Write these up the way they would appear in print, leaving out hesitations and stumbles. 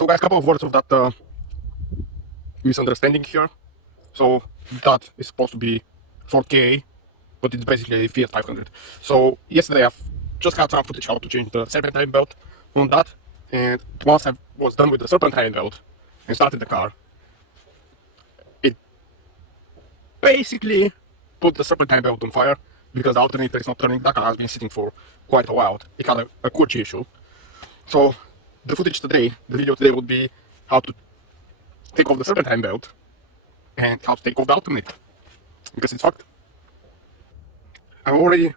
So guys, couple of words of that misunderstanding here. So that is supposed to be 4K, but it's basically a Fiat 500. So yesterday I've just had some footage how to change the serpentine belt on that, and once I was done with the serpentine belt and started the car, it basically put the serpentine belt on fire because the alternator is not turning. That car has been sitting for quite a while. It had a quirky issue. So the footage today, the video today would be how to take off the serpentine belt and how to take off the alternator because it's fucked. I already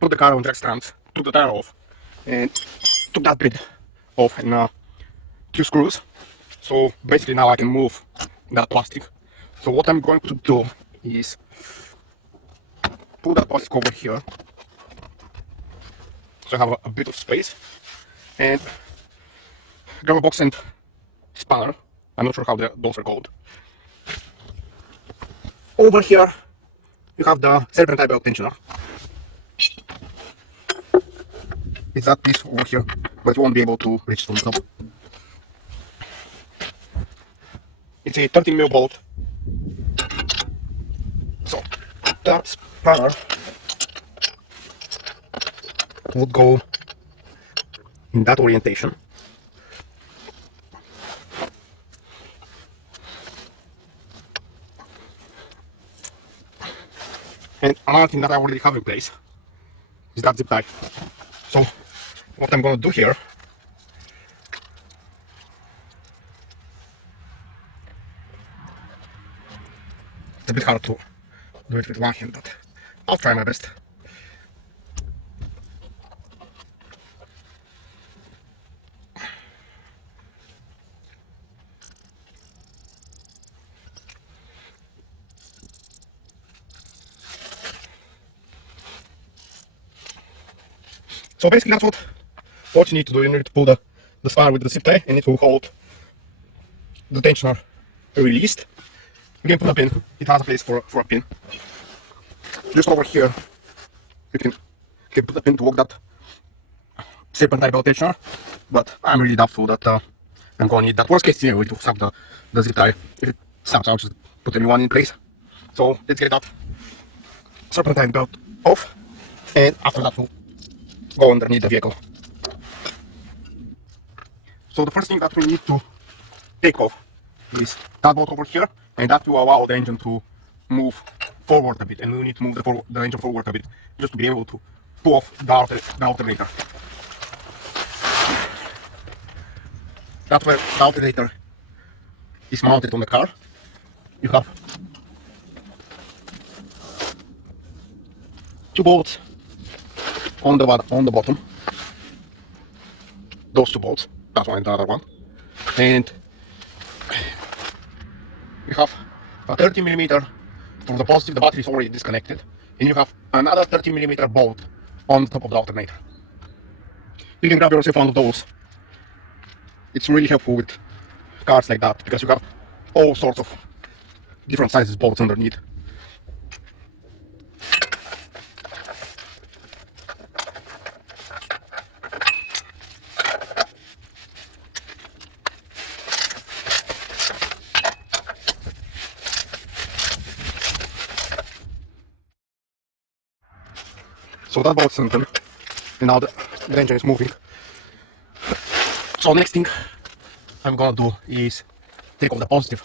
put the car on jack stands, took the tire off, and took that bit off and two screws. So basically now I can move that plastic. So what I'm going to do is pull that plastic over here, so I have a bit of space, and grab a box and spanner. I'm not sure how those are called. Over here you have the serpentine belt tensioner. It's that piece over here, but you won't be able to reach from the top. It's a 13mm bolt. So that spanner would go in that orientation. And another thing that I already have in place is that zip tie. So what I'm going to do here it's a bit hard to do it with one hand, but I'll try my best. So basically that's what you need to do. You need to pull the spanner with the zip tie, and it will hold the tensioner released. You can put a pin. It has a place for a pin. Just over here you can put a pin to work that serpentine belt tensioner, but I'm really doubtful that I'm going to need that. Worst case scenario, it will snap the zip tie. If it snaps, I'll just put a new one in place. So let's get that serpentine belt off, and after that we'll go underneath the vehicle. So the first thing that we need to take off is that bolt over here, and that will allow the engine to move forward a bit, and we need to move the engine forward a bit just to be able to pull off the alternator. That's where the alternator is mounted on the car. You have two bolts on the bottom. Those two bolts, that one and the other one, and you have a 30mm for the positive. The battery is already disconnected, and you have another 30mm bolt on the top of the alternator. You can grab yourself one of those. It's really helpful with cars like that because you have all sorts of different sizes bolts underneath. So that bolt's undone, and now the engine is moving. So next thing I'm gonna do is take off the positive.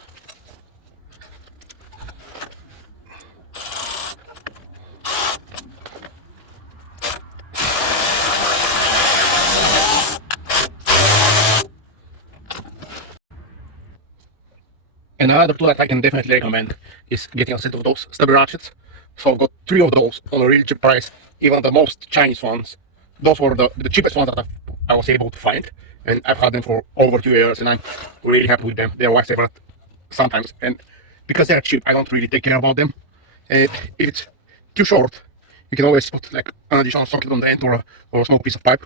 And another tool that I can definitely recommend is getting a set of those stubby ratchets. So I've got 3 of those on a really cheap price, even the most Chinese ones. Those were the cheapest ones that I was able to find, and I've had them for over 2 years, and I'm really happy with them. They're lifesaver sometimes, and because they're cheap, I don't really take care about them. And if it's too short, you can always put like an additional socket on the end or a small piece of pipe.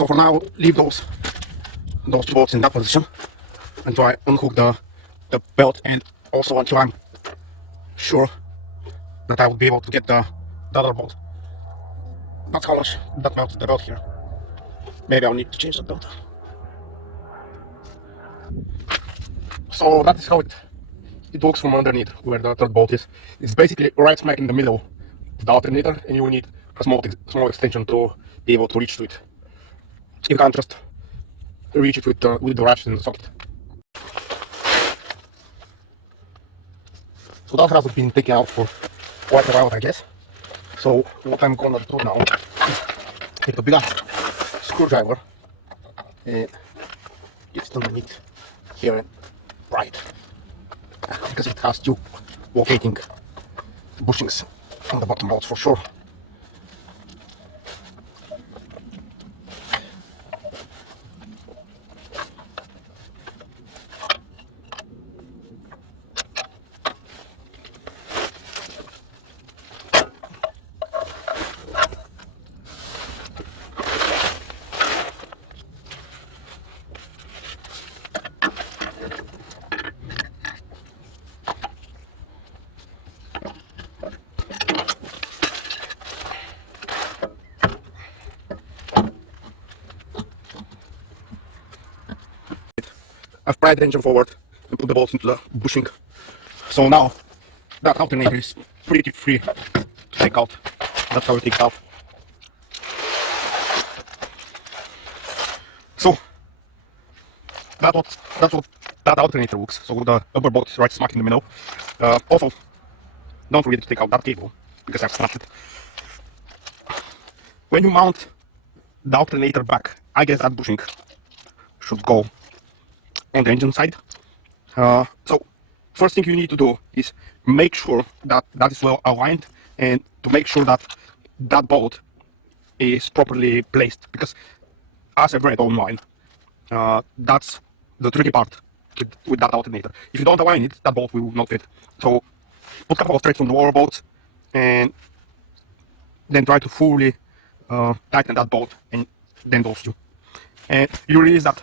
So for now, leave those two bolts in that position and try unhook the belt, and also until I'm sure that I will be able to get the other bolt. That's how much that melted the belt here. Maybe I'll need to change the belt. So that is how it works from underneath, where the third bolt is. It's basically right smack in the middle of the alternator, and you will need a small extension to be able to reach to it. You can't just reach it with the ratchet in the socket. So that has been taken out for quite a while, I guess. So what I'm gonna do now is take a big screwdriver and get it underneath here and pry it, because it has two locating bushings on the bottom bolts for sure. I've pried the engine forward and put the bolts into the bushing. So now that alternator is pretty free to take out. That's how it takes out. So that's what that alternator works. So the upper bolt is right smack in the middle. Also, don't forget to take out that cable, because I've snapped it. When you mount the alternator back, I guess that bushing should go on the engine side. So first thing you need to do is make sure that that is well aligned, and to make sure that that bolt is properly placed, because as I've read online, that's the tricky part with that alternator. If you don't align it, that bolt will not fit. So put a couple of threads on the lower bolts and then try to fully tighten that bolt, and then those two. And you release that,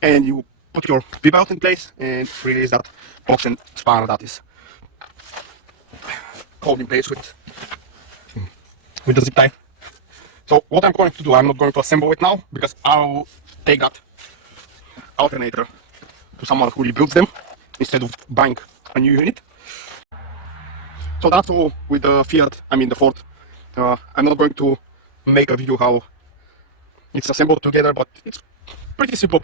and you put your V-belt in place and release that box and spanner that is held in place with the zip tie. So what I'm going to do, I'm not going to assemble it now, because I'll take that alternator to someone who rebuilds them instead of buying a new unit. So that's all with the Fiat, the Ford. I'm not going to make a video how it's assembled together, but it's pretty simple,